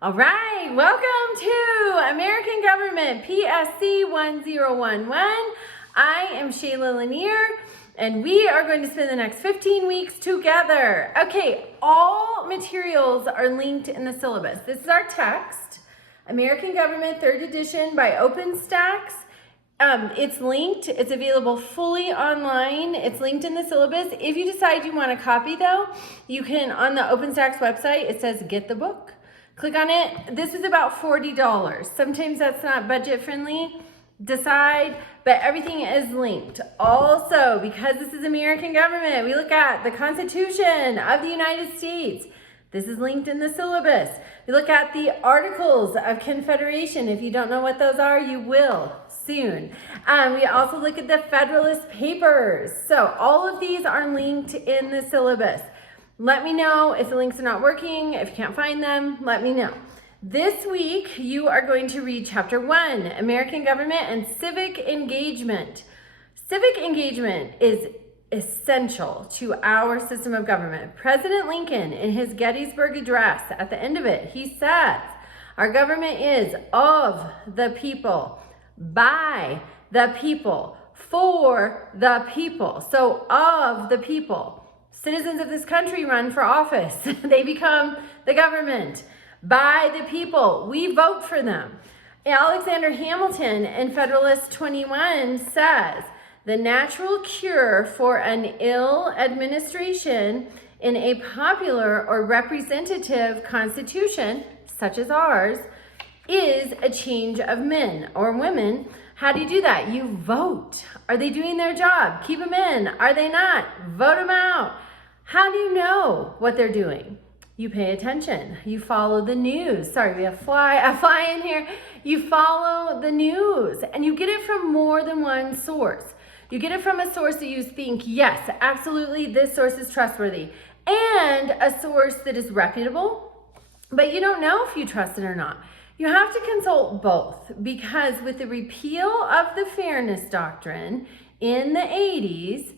All right, welcome to American Government PSC 1011. I am Shayla Lanier, and we are going to spend the next 15 weeks together. Okay, all materials are linked in the syllabus. This is our text, American Government 3rd edition by OpenStax. It's linked. It's available fully online. It's linked in the syllabus. If you decide you want a copy, though, you can, on the OpenStax website, it says get the book. Click on it. This is about $40. Sometimes that's not budget friendly. Decide, but everything is linked. Also, because this is American government, we look at the Constitution of the United States. This is linked in the syllabus. We look at the Articles of Confederation. If you don't know what those are, you will soon. We also look at the Federalist Papers. So all of these are linked in the syllabus. Let me know if the links are not working. If you can't find them, let me know. This week, you are going to read Chapter 1, American Government and Civic Engagement. Civic engagement is essential to our system of government. President Lincoln, in his Gettysburg Address, at the end of it, he says, our government is of the people, by the people, for the people. So, of the people. Citizens of this country run for office. They become the government. By the people. We vote for them. Alexander Hamilton in Federalist 21 says, the natural cure for an ill administration in a popular or representative constitution, such as ours, is a change of men or women. How do you do that? You vote. Are they doing their job? Keep them in. Are they not? Vote them out. How do you know what they're doing? You pay attention. You follow the news. Sorry, we have a fly in here. You follow the news, and you get it from more than one source. You get it from a source that you think, yes, absolutely, this source is trustworthy, and a source that is reputable, but you don't know if you trust it or not. You have to consult both, because with the repeal of the Fairness Doctrine in the 80s,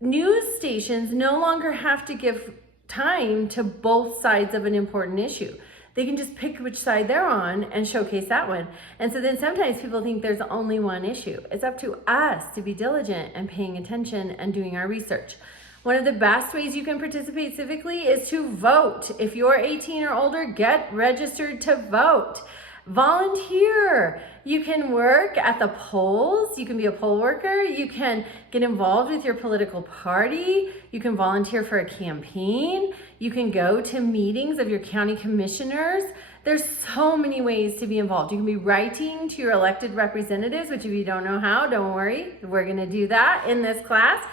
news stations no longer have to give time to both sides of an important issue. They can just pick which side they're on and showcase that one. And so then sometimes people think there's only one issue. It's up to us to be diligent and paying attention and doing our research. One of the best ways you can participate civically is to vote. If you're 18 or older, get registered to vote. Volunteer. You can work at the polls. You can be a poll worker. You can get involved with your political party. You can volunteer for a campaign. You can go to meetings of your county commissioners. There's so many ways to be involved. You can be writing to your elected representatives, which if you don't know how, don't worry. We're going to do that in this class.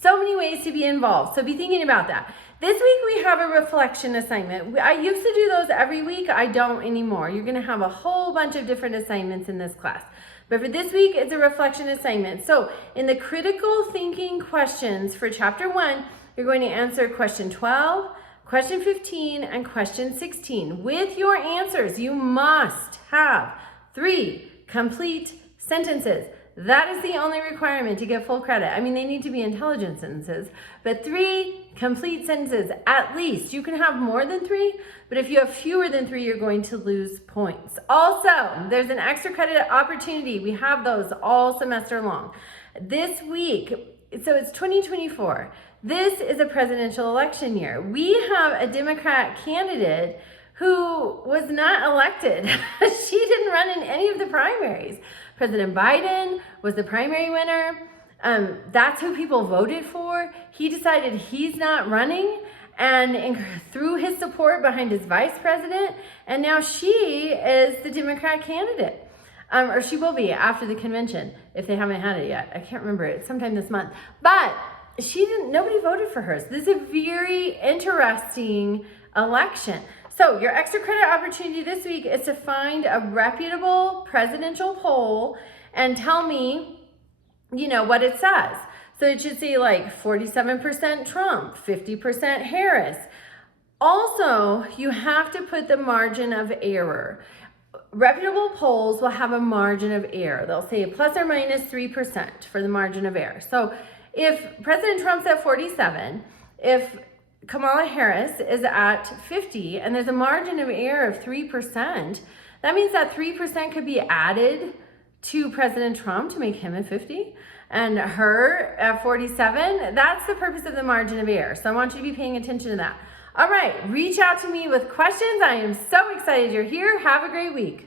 So many ways to be involved. So be thinking about that. This week we have a reflection assignment. I used to do those every week. I don't anymore. You're going to have a whole bunch of different assignments in this class. But for this week, it's a reflection assignment. So in the critical thinking questions for Chapter 1, you're going to answer question 12, question 15, and question 16. With your answers, you must have 3 complete sentences. That is the only requirement to get full credit. I mean, they need to be intelligent sentences, but 3 complete sentences at least. You can have more than 3, but if you have fewer than 3, you're going to lose points. Also, there's an extra credit opportunity. We have those all semester long. This week, so it's 2024. This is a presidential election year. We have a Democrat candidate who was not elected. She didn't run in any of the primaries. President Biden was the primary winner. That's who people voted for. He decided he's not running and threw his support behind his vice president. And now she is the Democrat candidate. Or she will be after the convention, if they haven't had it yet. I can't remember. It's sometime this month. But nobody voted for her. So this is a very interesting election. So your extra credit opportunity this week is to find a reputable presidential poll and tell me, what it says. So it should say like 47% Trump, 50% Harris. Also, you have to put the margin of error. Reputable polls will have a margin of error. They'll say plus or minus 3% for the margin of error. So if President Trump's at 47, if Kamala Harris is at 50 and there's a margin of error of 3%, that means that 3% could be added to President Trump to make him at 50 and her at 47. That's the purpose of the margin of error. So I want you to be paying attention to that. All right, reach out to me with questions. I am so excited you're here. Have a great week.